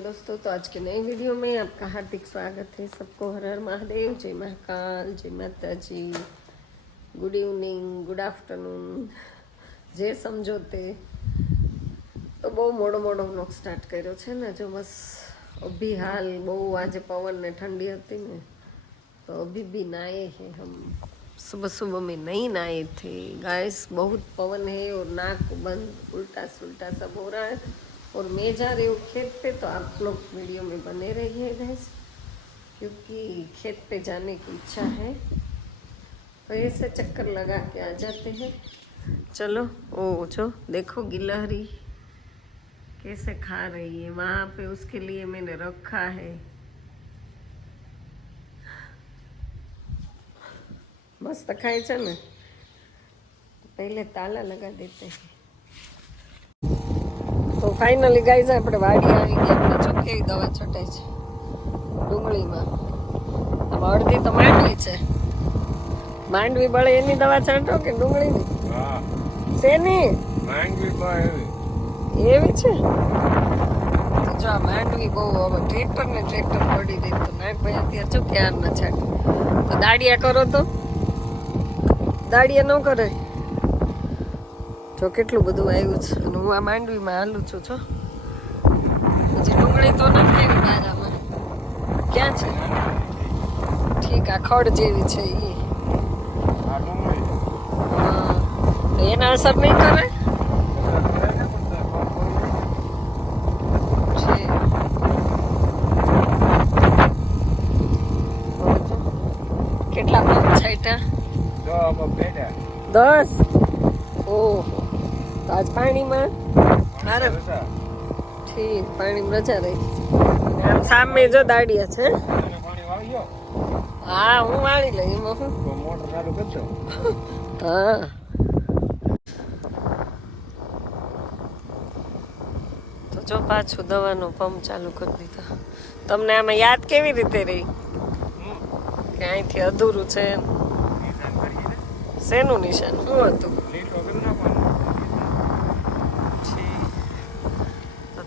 दोस्तों तो आज के नए वीडियो में आपका हार्दिक स्वागत है सबको हर हर महादेव जय महाकाल जय Mata ji good evening good afternoon જે સમજો તે તો બહુ મોડો મોડો વ્લોગ સ્ટાર્ટ કર્યો છે ને જો બસ અભી હાલ બહુ આજે પવન ને ઠંડી હતી ને तो अभी भी नहाए हैं हम। सुबह सुबह में नहीं नहाए थे। गैस बहुत पवन है और नाक बंद उल्टा सुल्टा सब हो रहा है। और मैं जा रही हूँ खेत पे तो आप लोग वीडियो में बने रहिए गैस क्योंकि खेत पे जाने की इच्छा है। तो ऐसे चक्कर लगा के आ जाते हैं। चलो, ओ, जो, देखो गिलहरी कैसे खा रही है। वहाँ पे उसके लिए मैंने रखा है। मस्त खाए છે ને પહેલે તાલા લગા દેતે हैं તો ફાઇનલી ગાઈઝ આપણે વાડી આવી ગયા આપણે જો કેવી દવા છટાય છે ડુંગળીમાં આમાં અડધી તો માંડવી છે માંડવી બળે એની દવા છાંટો કે ડુંગળીની હા શેની માંગવી પણ એવી. એવી છે તો જો આ માંડવી બહુ હવે ટ્રેક્ટર ને ટ્રેક્ટર પડી રહી તો નાક ભાઈ અત્યારે જો ક્યાં ન છાંટ તો દાડિયા કરો તો દાડિયા ન કરે. જો કેટલું બધું આવ્યું છે. અને હું આ માંડવીમાં હાલું છું છો પછી ડુંગળી તો નથી બારામાં. ક્યાં છે? ઠીક આ ખડ જેવી છે એ. એના અસર નહીં કરે? કેટલા પગ છાંટ્યા. દસ. ઓહો. તો આજ પાણીમાં? મારે ઠીક પાણીમાં રજા રહી. અને આમ સામે જો દાડિયા છે? હા? હું વાળી લઈ એમાં હું તો મોટર ચાલુ કરજો. હા. તો જો પાછું દવાનો પંપ ચાલુ કરી દીધો. તમને આમાં યાદ કેવી રીતે રહી? કે અહીંથી અધૂરું છે એમ? શેનું નિશાન? શું હતું? કરી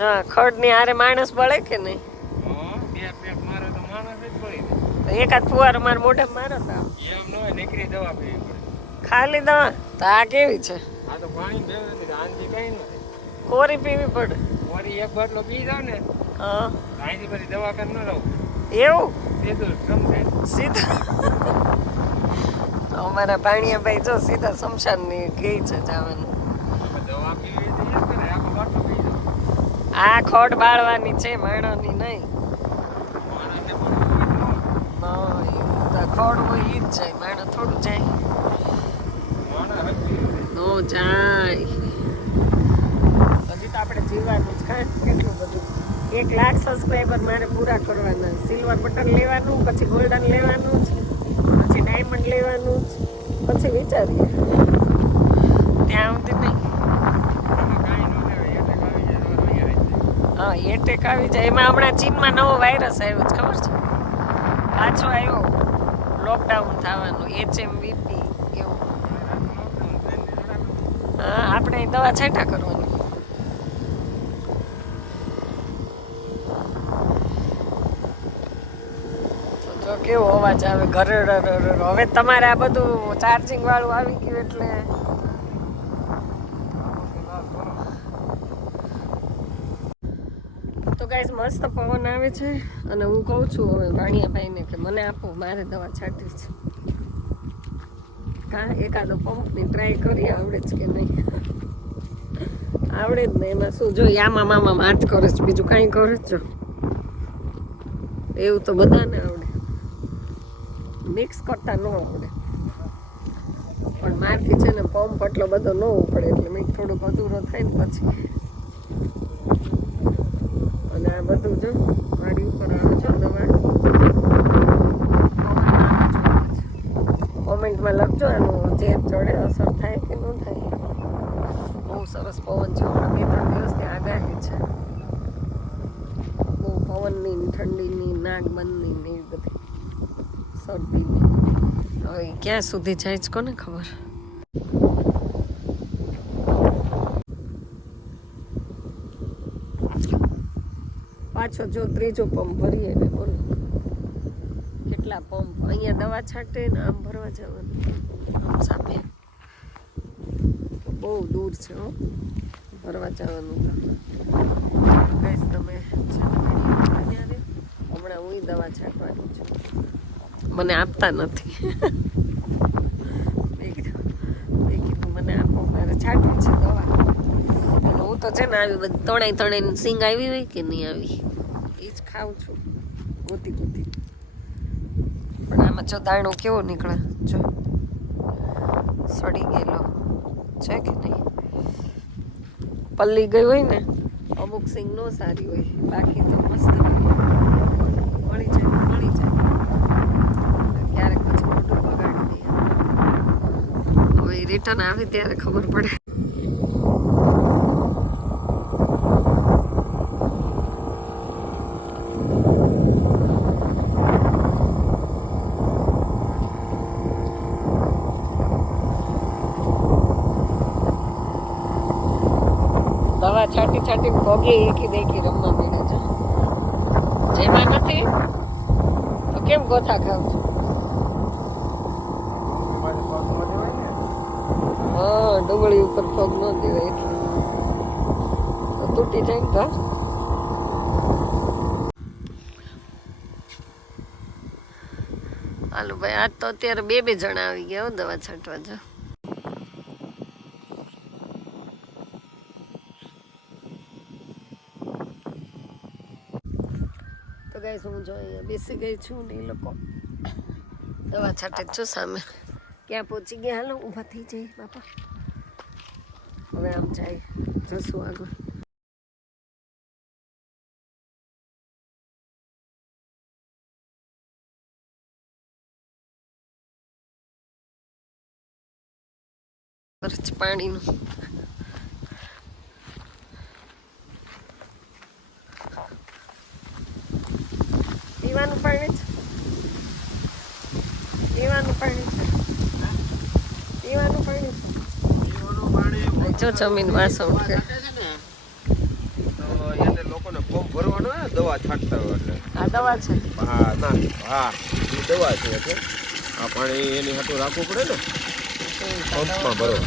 જો ખડની હારે માણસ બળે કે નહીં? હા, બે પેક મારે તો માણસ જ પડી તો એકાદ ફુવાર મારા મોઢે મારો તો. એમ ન હોય, નીકળી દવા પીવી પડે. ખાલી દવા? તો આ કેવી છે? આ તો પાણી નથી, આનાથી કાંઈ ન થાય. કોરી પીવી પડે. વળી એક બાટલો પી જાવ ને હા. અહીંથી પછી દવા કર ન રહું એવું? સીધું ગમ સીધું? અમારા ભાણિયાભાઈ જો સીધા શમશાનની ગઈ છે જવાનું. આ ખોટ બાળવાની છે માણસની નહીં. માણસને પણ ખબર ન હોય. એ ખોડ હોય ઈ જ જાય માણસ થોડું જાય. નો જાય. આપણે જીવવાનું કાંઈ કેટલું બધું. એક લાખ સબસ્ક્રાઈબર મારે પૂરા કરવાના સિલ્વર બટન લેવાનું, પછી ગોલ્ડન લેવાનું પછી ડાયમંડ લેવાનું જ પછી વિચારીએ. ત્યાં સુધી નહીં. હા એટેક આવી જાય. એમાં હમણાં ચીનમાં નવો વાયરસ આવ્યો છે, ખબર છે? પાછો આવ્યો. લોકડાઉન થવાનું એચએમવીપી એવું. હા, આપણે દવા છાંટા કરવાની તો જો કેવો અવાજ આવે? ઘરે હવે તમારે આ બધું ચાર્જિંગ વાળું આવી ગયું એટલે. તો ગાઈઝ મસ્ત પવન આવે છે અને હું કહું છું હવે વાણિયાભાઈને કે મને આપો, મારે દવા છાંટવી છે. હા એકાદો પંપની ટ્રાય કરી, આવડે જ કે નહીં. આવડે જ ને એમાં શું, જો યામા મામા માટ કરે છે, બીજું કાંઈ કરે જો. એવું તો બધાને આવડે. મિક્સ કરતા ન આવડે. પણ મારથી છે ને પંપ એટલો બધો ન ઉપડે એટલે મેં થોડુંક અધૂરો થાય ને પછી. અને આ બધું જો મારી ઉપર આવે છે દવા કોમેન્ટમાં લખજો આનું જે ચડે અસર થાય કે ન થાય બહુ સરસ પવન છે હમણાં બે ત્રણ દિવસથી આગાહી છે બહુ પવનની ને ઠંડીની નાક બંધની ને એવી બધી શરદીની હવે ક્યાં સુધી જાય છે કોને ખબર? પાછો જો ત્રીજો પંપ ભરીએ ને બોલો. કેટલા પંપ અહીંયા દવા છાંટે ને આમ ભરવા જવાનું. સામે બહુ દૂર છે હો. ભરવા જવાનું ગઈશ તમે. હમણાં હું દવા છાંટવાની છું. મને આપતા નથી મેં કીધું મેં કીધું મને છાંટવી છે દવા. હું તો છે ને આવી બધી તણાઈ તણાઈ સિંગ આવી હોય કે નહીં આવી? એ જ ખાઉં છું. ગોતી ગોતી. પણ આમાં જો દાણો કેવો નીકળે? જો. સડી ગયેલો. છે કે નહીં? પલ્લી ગઈ હોય ને અમુક સિંગ નો સારી હોય. બાકી તો મસ્ત મળી જાય તો મળી જાય ક્યારેક પછી મોટું બગાડી દઈએ હવે રિટર્ન આવે ત્યારે ખબર પડે. દવા છાટી છાટી ભોગી એકી દેખી રમવા મળે છે. જેમાં નથી, તો કેમ ગોથા ખાવ છો મારે પગમાં દેવાય ને હા ડુંગળી ઉપર પગ ન દેવાય તો તૂટી જાય ને તો. હાલો ભાઈ, આજ તો અત્યારે બે બે જણા આવી ગયા દવા છાંટવા જો. હું જો અહીંયા બેસી ગઈ છું ને એ લોકો દવા છાંટે છું સામે. ક્યાં પહોંચી ગયા? હાલો, ઊભા થઈ જાય બાપા. które raczej zasługły. But it's burning. Do you want to burn it? Do you want to burn it? Do you want to burn it? ને તો વાસો લોકોને પંપ ભરવાનો દવા છાંટતા હોય એટલે. આ દવા છે? હા ના હા એ દવા છે એટલે. આ પાણી એની હાટું રાખવું પડે ને પંપમાં ભરવા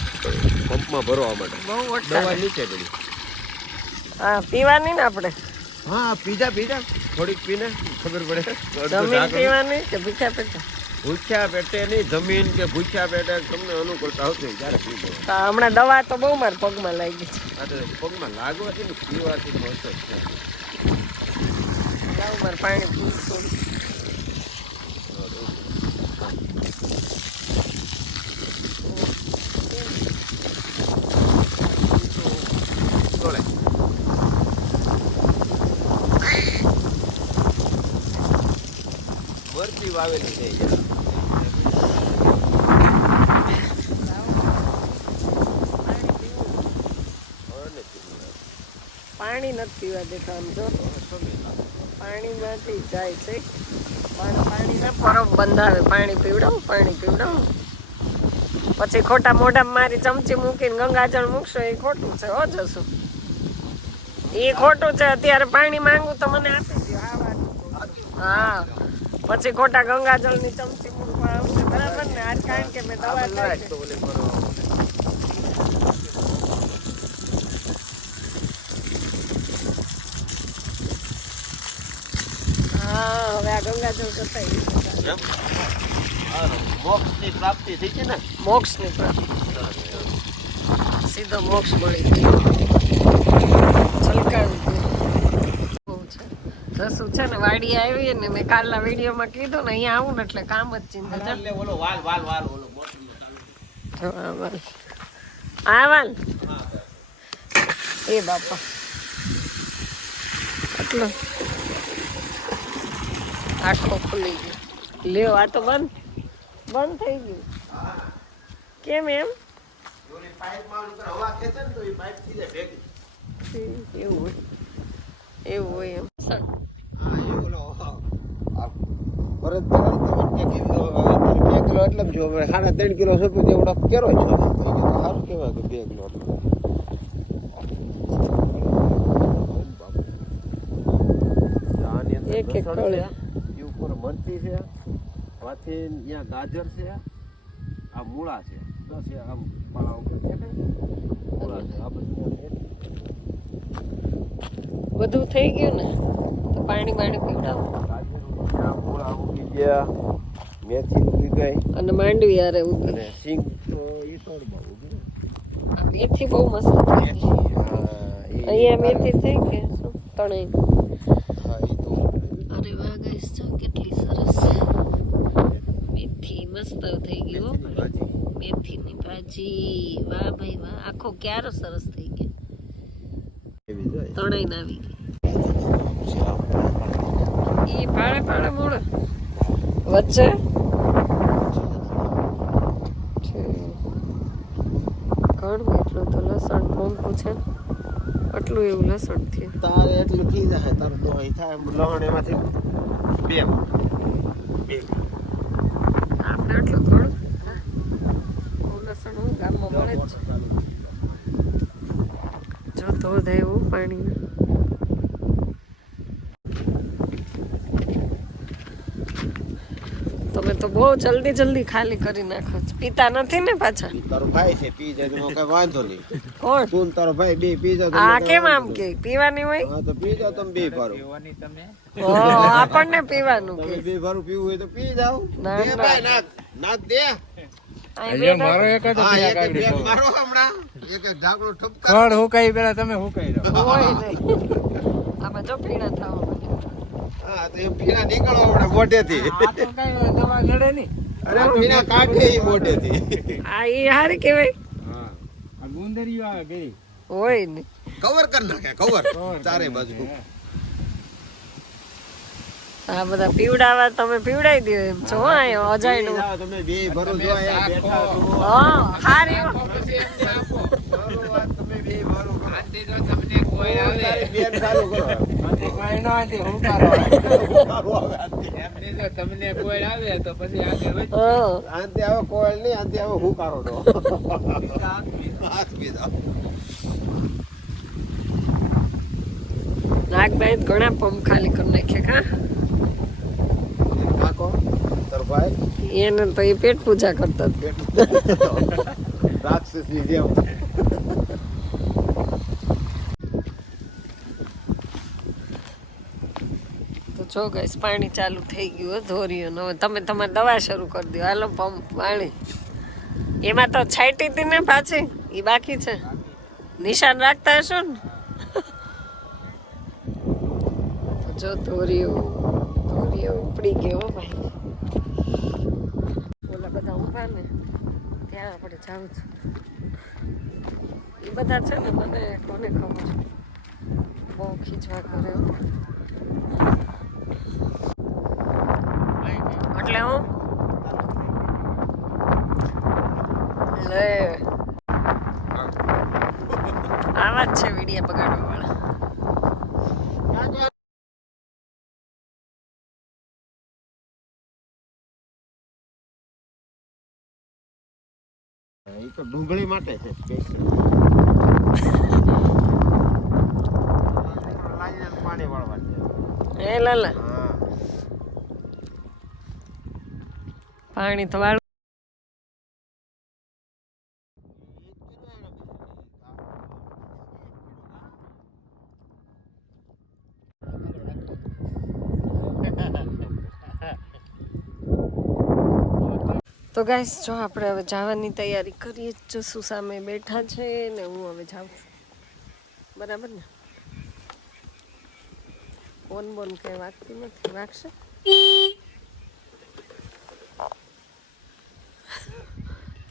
પંપમાં ભરવા માટે. દવા નીચે પડી. હા પીવાની ને આપણે? હા પીજા પીજા થોડીક પીને ખબર પડે. જમીન પીવાની કે ભીખા પેટા ભૂખ્યા પેટે નહીં જમીન કે ભૂખ્યા પેટે તમને અનુકૂળતા આવશે ત્યારે પી હમણાં દવા તો બહુ મારા પગમાં લાગી છે. પગમાં લાગવાથી ને પીવાથી અસર છે. મારે પાણી પીવું થોડું. વાવેલી છે યાર હવે નથી પીવું. પાણી નથી પીવા દેતા આમ જો. પાણીમાંથી જાય છે. પણ પાણીના પરબ બંધાવે. પાણી પીવડાવું પાણી પીવડાવું. પછી ખોટા મોઢામાં મારી ચમચી મૂકીને ગંગાજળ મૂકશો એ ખોટું છે હો જશું એ ખોટું છે અત્યારે પાણી માંગુ તો મને આપી દો આ વાત હા. પછી ખોટા ગંગાજળની ચમચી મૂકવા આવશે બરાબર ને? આજ કારણ કે મેં દવા આપણે છાંટી. તો ઓલી પર હા હવે આ ગંગાજળ એમ? મોક્ષની પ્રાપ્તિ થઈ છે ને? મોક્ષની પ્રાપ્તિ. સીધો મોક્ષ મળી ગયો. દીધું. છે. ને વાડી આવી ને મેં કાલના વિડીયોમાં કીધું ને અહીંયા આવું ને એટલે કામ જ ચિંતા. છે એટલે ઓલો વાલ વાલ ઓલો એ બાપા. આટલો. આખો ખુલી ગયો લ્યો આ તો બંધ. બંધ થઈ ગયું. કેમ એમ? એવું હોય. એવું હોય એમ. બે કિલો એટલે જો સાડા ત્રણ કિલો સુધી એવડો કેરો છો સારું કહેવાય કે બે કિલો એક એક કળ્યા ઉપર મરચી છે પાછી અહીંયા ગાજર છે આ મૂળા છે. બસ છે આમ પાળા ઉપર છે ને મૂળા છે. આ બધું બધું થઈ ગયું ને? તો પાણી બાણી પીવડાવો. ગાજર મૂળા ઉગી ગયા મેથી ઉગી ગઈ. અને માંડવી યારે ઉગી. અને સિંગ તો એ તોડમાં ઉગી. મેથી બહુ મસ્ત થઈ ગઈ. અહીંયા મેથી થઈ કે શું તણાઈ હા, એ તો અરે વાહ ગાઈસ જો કેટલી સરસ મેથી મસ્ત થઈ ગયું હો. મેથીની ભાજી. મેથીની ભાજી. વાહ ભાઈ વાહ. આખો ક્યારો સરસ થઈ ગયો. ત્રણેય નાવી હોય. તણાઈ આવી ગઈ. એ પાળે પાળે મૂળ. વચ્ચે. ઘણું એટલું તો લસણ ભોંકું છે. આટલું એવું લસણ થયું. તારે એટલું થઈ જાય તારું અહીં થાય. લહણ એમાંથી બે બે આપણે આટલું થોડું બહુ લસણ હું ગામમાં મળે જ છે. ધોધ એવું પાણી. તમે તો બહુ જલ્દી જલ્દી ખાલી કરી નાખો છો. પીતા નથી ને પાછા? તારો ભાઈ છે પી જાય તો કઈ વાંધો નહીં. કોણ? તું તારો ભાઈ બે પી જાવ આ કેમ આમ કે? પીવાની હોય? હા તો પી જાવ તમે બે ભરો. પીવાની તમે? ઓ આપણને પીવાનું તમે કે? બે ભરું પીવું હોય તો પી જાવ ના. ભાઈ નાખ. નાખ દે. આ મારો એક જ. મારો હમણાં. એક એક ઢાંકણું ઠપકા ખડ હુકાઈ પેલા તમે હુકાઈ દો હોય નહીં. આમાં જો પીણા થવા હા તો એ પીણા નીકળો હમણાં મોઢેથી. આ તો કઈ દવા નડે નહીં. અરે પીણા કાઢે ઈ મોઢેથી. આ ઈ હારી કેવાય હા આ ગુંદરીઓ આવે ગઈ હોય નહીં. કવર કર નાખે કવર ચારે બાજુ. આ બધા પીવડાવા તમે પીવડાવી દો એમ. છો આયો અજાયનું. નું તમે બે ભરો જો અહીંયા બેઠા છો. હા હારી તમે બે ભરો કરો. તમને કોઈ આવે. બેન કરો. કોઈ ન આવે. તમને કોઈ આવે તો પછી આગળ વધ હા. આવે કોઈ નહીં આનથી આવે હુકારો તો હાથ પીધા. નાગભાઈ ઘણા પંપ ખાલી કરી નાખ્યા કા? એને તો એ પેટ પૂજા કરતા રાક્ષસની જેમ. જો ગઈશ પાણી ચાલુ થઈ ગયું હો હવે તમે તમારી દવા શરૂ કરી દો. હાલો પંપ પાણી. એમાં તો છાંટી હતી ને પાછી? એ બાકી છે. નિશાન રાખતા હશો ને? જો ધોર્યું ધોર્યું ઉપડી ગયો હો ભાઈ ઓલા બધા ઊભા ને ત્યાં આપણે જાઉં છું. એ બધા છે ને મને કોને ખબર? બહુ ખીચવા કર્યો એટલે હું લે આવા જ છે વિડિયા બગાડવા વાળા એ તો ડુંગળી માટે છે. પાણી વાળવા છે એ લાલા. પાણી તો વાળું તો ગાઈસ જો આપણે હવે જવાની તૈયારી કરીએ જ જસુ સામે બેઠા છે ને હું હવે જાઉં છું. બરાબર ને? ફોન બોન કઈ વાગતી નથી, વાગશે?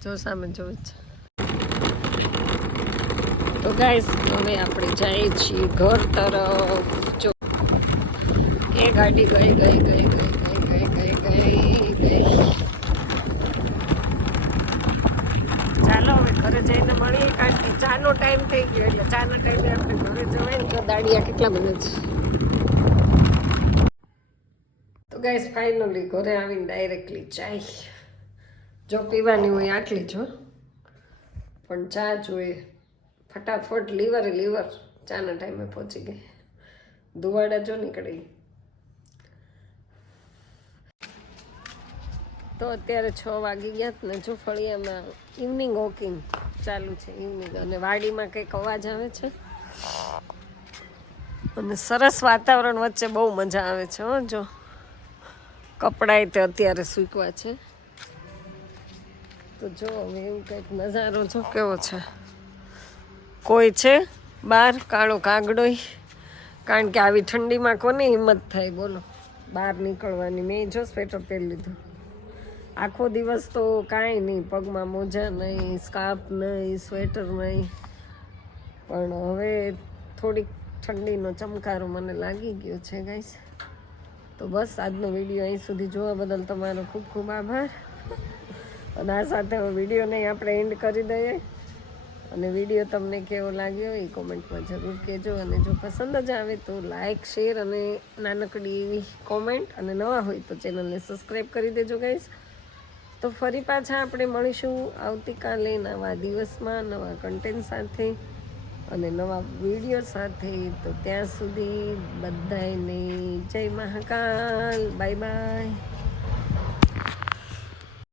જો સામે જોવે છે. તો ગાઈસ હવે આપણે જઈએ છીએ ઘર તરફ. જો એ ગાડી ગઈ ગઈ ગઈ ગઈ ગઈ ગઈ ગઈ ગઈ ચાલો હવે ઘરે જઈને મળીએ કારણ કે ચાનો ટાઈમ થઈ ગયો એટલે ચાના ટાઈમે આપણે ઘરે જવાય ને તો દાડિયા કેટલા બને છે? તો ગાઈસ ફાઇનલી ઘરે આવીને ડાયરેક્ટલી ચાય. જો પીવાની હોય આટલી જો પણ ચા જોઈએ ફટાફટ લીવર લીવર ચાના ટાઈમે પહોંચી ગઈ. દુવાડા જો નીકળી. તો અત્યારે છ વાગી ગયા ને જો ફળિયામાં ઇવનિંગ વોકિંગ ચાલુ છે ઇવનિંગ અને વાડીમાં કંઈક અવાજ આવે છે? અને સરસ વાતાવરણ વચ્ચે બહુ મજા આવે છે, હો, જો. કપડાય તે અત્યારે સૂકવા છે. તો જો, હવે એવું કંઈક નજારો જો કેવો છે. કોઈ છે બહાર? કાળો કાગડોય? કારણ કે આવી ઠંડીમાં કોને હિંમત થાય? બોલો. બહાર નીકળવાની. મેં જો સ્વેટર પહેરી લીધું. આખો દિવસ તો કાંઈ નહીં, પગમાં મોજા નહીં સ્કાર્ફ નહીં સ્વેટર નહીં. પણ હવે થોડીક ઠંડીનો ચમકારો મને લાગી ગયો છે ગાઈસ તો બસ આજનો વીડિયો અહીં સુધી જોવા બદલ તમારો ખૂબ ખૂબ આભાર. અને આ સાથે હવે વિડીયોને આપણે એન્ડ કરી દઈએ. અને વીડિયો તમને કેવો લાગ્યો એ કોમેન્ટમાં જરૂર કહેજો. અને જો પસંદ જ આવે તો લાઇક શેર અને નાનકડી એવી કોમેન્ટ અને નવા હોય તો ચેનલને સબસ્ક્રાઈબ કરી દેજો ગાઈસ તો ફરી પાછા આપણે મળીશું આવતીકાલે નવા દિવસમાં, નવા કન્ટેન્ટ સાથે અને નવા વીડિયો સાથે. તો ત્યાં સુધી બધાને જય મહાકાલ. Bye bye